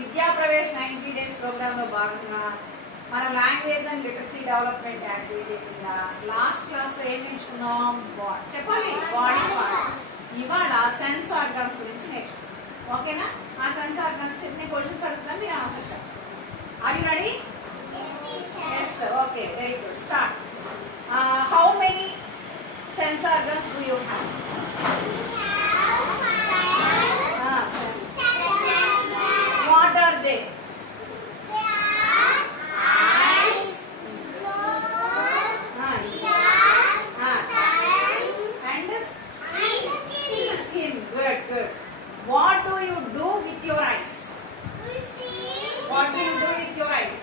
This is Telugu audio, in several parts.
విద్యా ప్రవేశ్ 90 డేస్ ప్రోగ్రామ్ లో భాగంగా మన language and literacy development activity కింద లాస్ట్ క్లాస్ లో ఏం నేర్చుకున్నాం? చెప్పాలి, బాడీ పార్ట్స్. ఇవాళ సెన్స్ ఆర్గాన్స్ గురించి నేర్చుకున్నాం. ఓకేనా? ఆ సెన్స్ ఆర్గాన్స్ చెప్పిన క్వశ్చన్స్ అడుగుతాను, మీరు ఆన్సర్ చెప్పండి. Are you ready? yes okay, very good, start. How many sense organs do you have? What are they? What do you do with your eyes? What do you do with your eyes?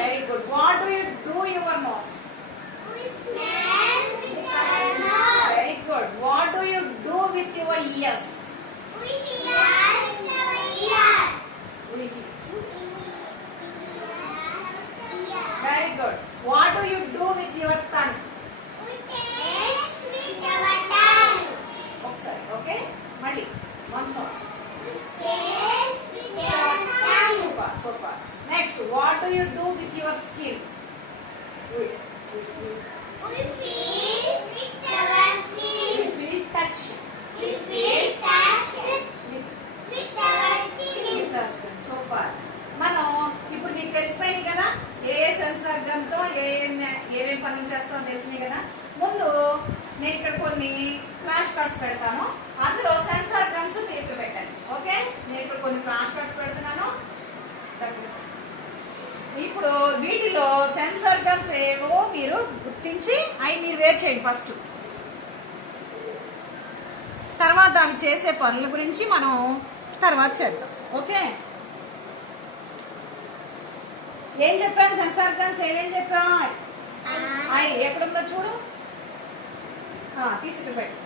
Very good. What do you do your nose? Very good. What do you do with your ears? Very good. What do you do with your tongue? Okay? Mali. Once more. Super. Next, what do you do with your skin? We feel touch. With our skin. Super. మనం ఇప్పుడు మీకు తెలిసిపోయింది కదా, ఏ సెన్స్ ఆర్గన్ తో ఏమేం పనులు చేస్తామో తెలిసినాయి కదా. ముందు నేను ఇక్కడ కొన్ని ఫ్లాష్ కార్డ్స్ పెడతాను, అందులో సెన్స్ ఆర్గన్స్ మీరు ఇక్కడ పెట్టండి. ఓకే? నేను ఇక్కడ కొన్ని ఫ్లాష్ కార్డ్స్ పెడుతున్నాను. ఇప్పుడు వీటిలో సెన్స్ ఆర్గన్స్ ఏవో మీరు గుర్తించి అవి మీరు వేరు చేయండి ఫస్ట్. తర్వాత అవి చేసే పనుల గురించి మనం తర్వాత చేద్దాం. ఓకే? ఏం చెప్పాను? సెన్స్ ఆర్గన్స్ ఏమేం చెప్పాం? ఐ ఎక్కడుందో చూడు, తీసుకు పెట్టు.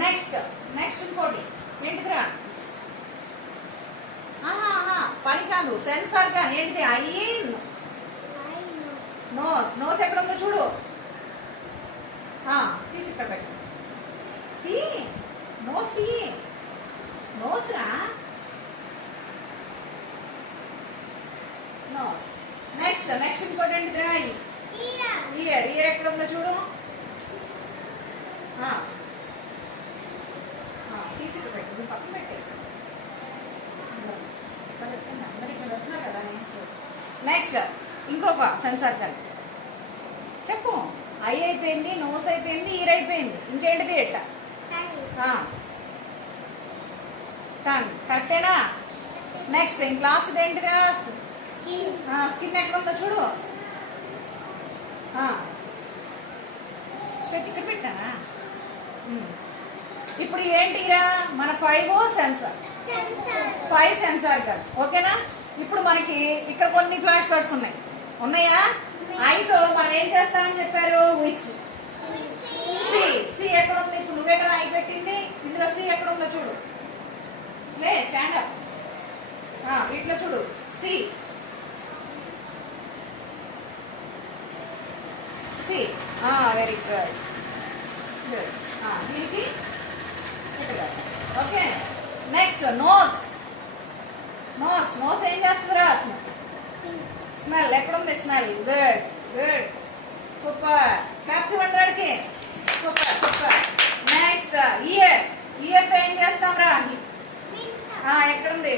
నెక్స్ట్ ఇంకోటి ఏంటిదిరా? పని కాదు, సెన్స్ ఆర్గాన్ ఏంటిది? ఐ నోస్ ఎక్కడ ఉందో చూడు, తీసి ఇక్కడ పెట్టు. నోస్ రా, నోస్. నెక్స్ట్ ఇంకోటి ఏంటిదిరా? ఇయర్ ఎక్కడ ఉందో చూడు, తీసి ఇక్కడ పెట్టు. పక్కన పెట్టే. నెక్స్ట్ ఇంకొక సెన్స్ ఆర్గన్ చెప్పు. ఐ అయిపోయింది, నోస్ అయిపోయింది, ఇయర్ అయిపోయింది, ఇంకేంటిది? ఎట్ట టంగ్. కరెక్టేనా? నెక్స్ట్ ఇంక లాస్ట్ ఏంటిదా? స్కిన్ ఎక్కడ ఉందో చూడు, ఇక్కడ పెట్టానా? ఇప్పుడు ఏంటిరా? మన 5 సెన్స్ ఆర్గన్స్. ఓకేనా? ఇప్పుడు మనకి ఇక్కడ కొన్ని ఫ్లాష్ కార్డ్స్ ఉన్నాయా? ఐతో మనం ఏం చేస్తామని చెప్పారు? సి ఎక్కడ ఉంది? ఇప్పుడు నువ్వే కదా ఐ పెట్టింది, ఇందులో సి ఎక్కడ ఉందో చూడు. లే, స్టాండ్ అప్. వీటిలో చూడు, సి. Very good. దీనికి ఓకే. నెక్స్ట్ నోస్ ఏం చేస్తుందిరా? స్మెల్ ఎక్కడుంది? స్మెల్. గుడ్. సూపర్. క్లాప్స్ ఇవ్వండి వాడికి. సూపర్. నెక్స్ట్ ఇయర్ తో ఏం చేస్తాం రా? ఎక్కడుంది?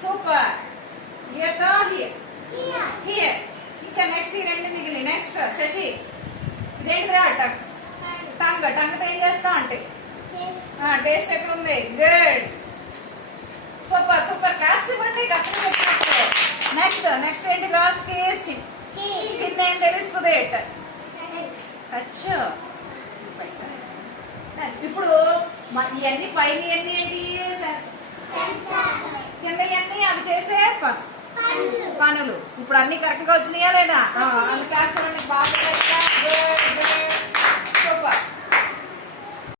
సూపర్. ఇయర్ తో హియర్. ఇంకా నెక్స్ట్ ఈ రెండు మిగిలి. నెక్స్ట్ శశి, ఇదేంటిరా? టంగ్ తో ఏం చేస్తాం అంటే టేస్ట్ ఎక్కడ ఉంది? గుడ్. సూపర్. క్లాప్స్ ఇవ్వండి. నెక్స్ట్ ఏంటి? లాస్ట్ కి స్కిన్ ఏం తెలుస్తుంది? టచ్. ఇప్పుడు ఇవన్నీ పైన ఇవన్నీ ఏంటి? కింద ఇవన్నీ అవి చేసే పనులు. ఇప్పుడు అన్ని కరెక్ట్ గా వచ్చినాయా లేదా? అన్ని క్లాస్ బాగా. సూపర్.